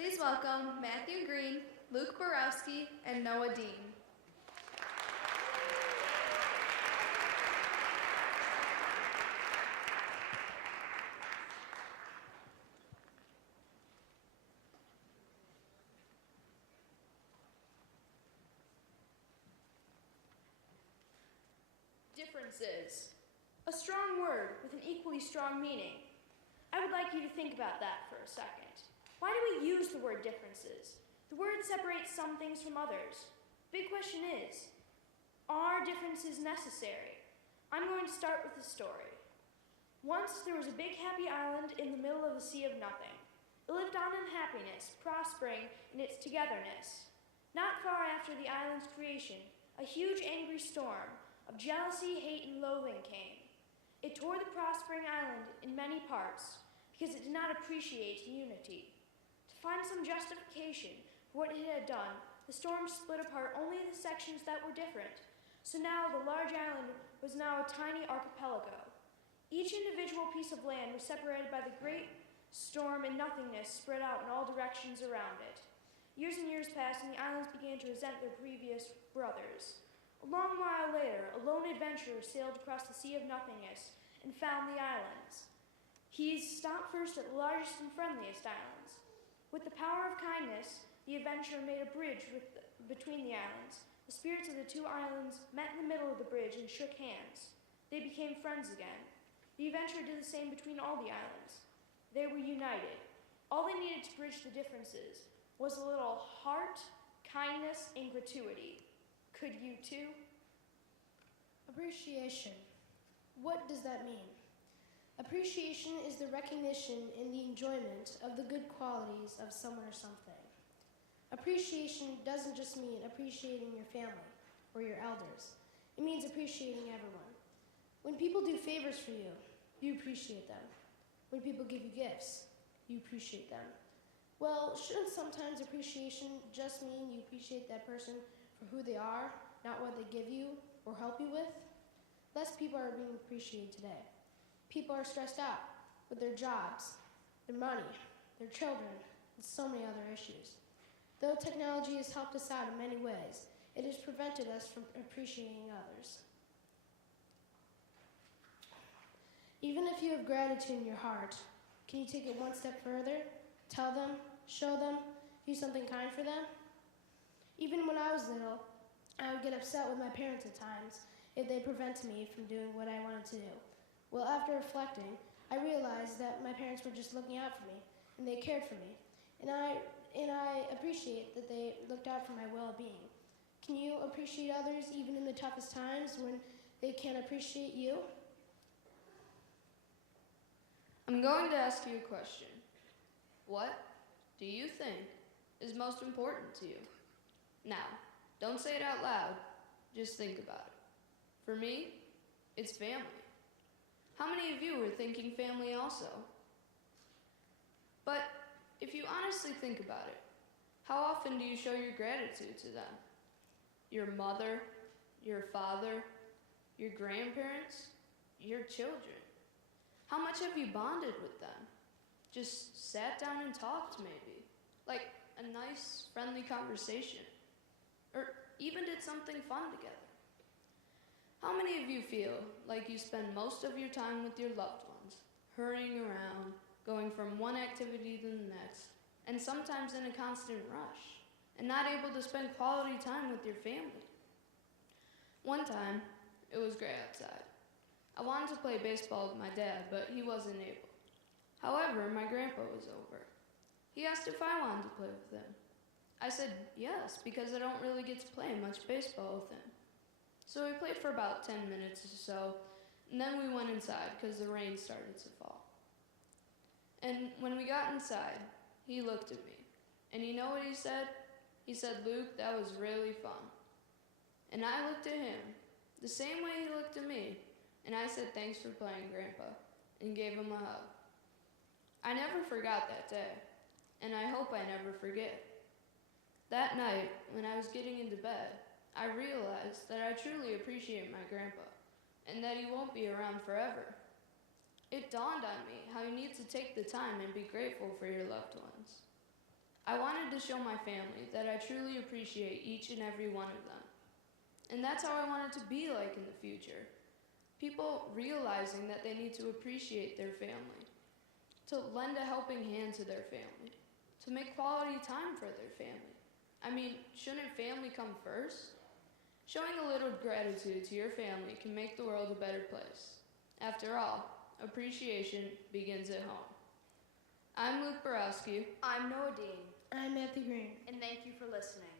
Please welcome Matthew Green, Luke Borowski, and Noah Dean. Differences. A strong word with an equally strong meaning. I would like you to think about that for a second. Why do we use the word differences? The word separates some things from others. Big question is, are differences necessary? I'm going to start with a story. Once there was a big happy island in the middle of a sea of nothing. It lived on in happiness, prospering in its togetherness. Not far after the island's creation, a huge angry storm of jealousy, hate, and loathing came. It tore the prospering island in many parts because it did not appreciate unity. To find some justification for what it had done, the storm split apart only the sections that were different. So now the large island was now a tiny archipelago. Each individual piece of land was separated by the great storm, and nothingness spread out in all directions around it. Years and years passed, and the islands began to resent their previous brothers. A long while later, a lone adventurer sailed across the sea of nothingness and found the islands. He stopped first at the largest and friendliest islands. With the power of kindness, the adventurer made a bridge between the islands. The spirits of the two islands met in the middle of the bridge and shook hands. They became friends again. The adventurer did the same between all the islands. They were united. All they needed to bridge the differences was a little heart, kindness, and gratuity. Could you too? Appreciation. What does that mean? Appreciation is the recognition and the enjoyment of the good qualities of someone or something. Appreciation doesn't just mean appreciating your family or your elders. It means appreciating everyone. When people do favors for you, you appreciate them. When people give you gifts, you appreciate them. Well, shouldn't sometimes appreciation just mean you appreciate that person for who they are, not what they give you or help you with? Less people are being appreciated today. People are stressed out with their jobs, their money, their children, and so many other issues. Though technology has helped us out in many ways, it has prevented us from appreciating others. Even if you have gratitude in your heart, can you take it one step further? Tell them, show them, do something kind for them? Even when I was little, I would get upset with my parents at times if they prevented me from doing what I wanted to do. Well, after reflecting, I realized that my parents were just looking out for me, and they cared for me. And I appreciate that they looked out for my well-being. Can you appreciate others even in the toughest times when they can't appreciate you? I'm going to ask you a question. What do you think is most important to you? Now, don't say it out loud, just think about it. For me, it's family. How many of you are thinking family also? But if you honestly think about it, how often do you show your gratitude to them? Your mother, your father, your grandparents, your children. How much have you bonded with them? Just sat down and talked maybe, like a nice, friendly conversation. Or even did something fun together. How many of you feel like you spend most of your time with your loved ones, hurrying around, going from one activity to the next, and sometimes in a constant rush, and not able to spend quality time with your family? One time, it was gray outside. I wanted to play baseball with my dad, but he wasn't able. However, my grandpa was over. He asked if I wanted to play with him. I said yes, because I don't really get to play much baseball with him. So we played for about 10 minutes or so, and then we went inside because the rain started to fall. And when we got inside, he looked at me. And you know what he said? He said, "Luke, that was really fun." And I looked at him the same way he looked at me, and I said, "Thanks for playing, Grandpa," and gave him a hug. I never forgot that day, and I hope I never forget. That night, when I was getting into bed, I realized that I truly appreciate my grandpa, and that he won't be around forever. It dawned on me how you need to take the time and be grateful for your loved ones. I wanted to show my family that I truly appreciate each and every one of them. And that's how I want it to be like in the future. People realizing that they need to appreciate their family, to lend a helping hand to their family, to make quality time for their family. I mean, shouldn't family come first? Showing a little gratitude to your family can make the world a better place. After all, appreciation begins at home. I'm Luke Borowski. I'm Noah Dean. I'm Matthew Green. And thank you for listening.